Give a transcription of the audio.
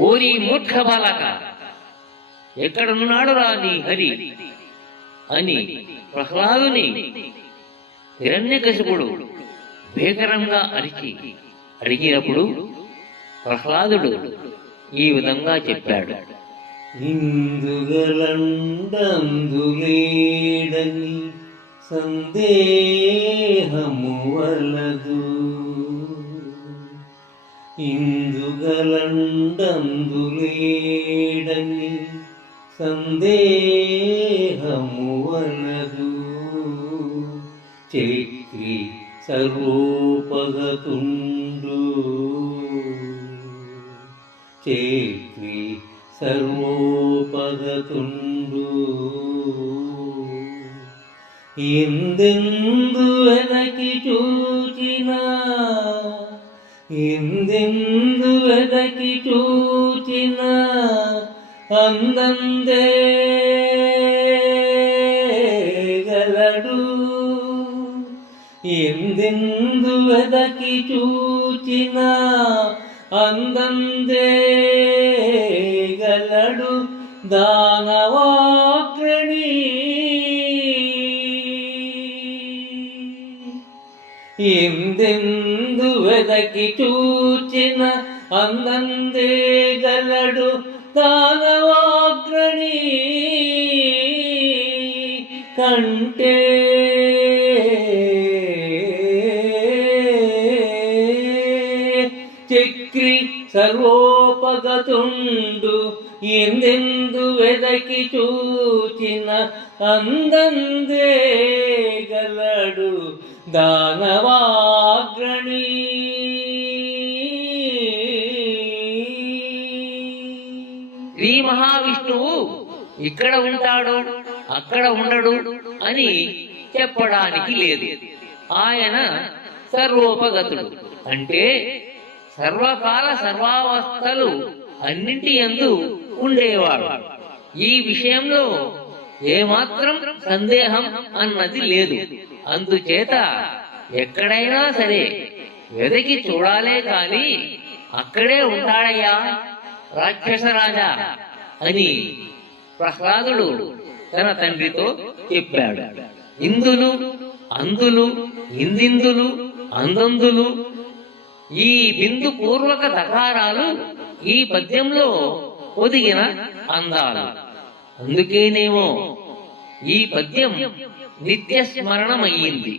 ఓరి మూర్ఖ బాలక, ఎక్కడున్నాడు రా నీ హరి అని ప్రహ్లాదుని హిరణ్యకశిపుడు భీకరంగా అడిగినప్పుడు ప్రహ్లాదుడు ఈ విధంగా చెప్పాడు. ఇందుగలండందులేడని సందేహము వలదు, ఇందుగలండందులేడని సందేహము వలదు. చక్రి సర్వోపగతుండు, చక్రి సర్వోపగతుండు. ఎందెందు వెదకి చూచినా, ఎందెందు వెదకి చూచినా అందందే గలడు, ఎందెందు వెదకి చూచినా అందందే గలడు. దానవాగ్రణి ఎందెందు వెదకి చూచిన అందందే గలడు. దానవాగ్రణి కంటే చక్రి సర్వోపగతుండు. ఎందెందు వెదకి చూచిన అందందే గలడు. దానవాగ్రణి శ్రీ మహావిష్ణువు ఇక్కడ ఉంటాడు అక్కడ ఉండడు అని చెప్పడానికి లేదు. ఆయన సర్వోపగతుడు, అంటే సర్వకాల సర్వావస్థలు అన్నింటి యందు ఉండేవాడు. ఈ విషయంలో ఏమాత్రం సందేహం అన్నది లేదు. అందుచేత ఎక్కడైనా సరే వెదకి చూడాలే కాని అక్కడే ఉంటాడయ్యా రాక్షసరాజా అని ప్రహ్లాదుడు తన తండ్రితో చెప్పాడు. ఇందులు, అందులు, ఇందిందులు, అందందులు ఈ బిందు పూర్వక దకారాలు ఈ పద్యంలో ఒదిగిన అందాలు. అందుకేనేమో ఈ పద్యం నిత్య స్మరణమయ్యింది.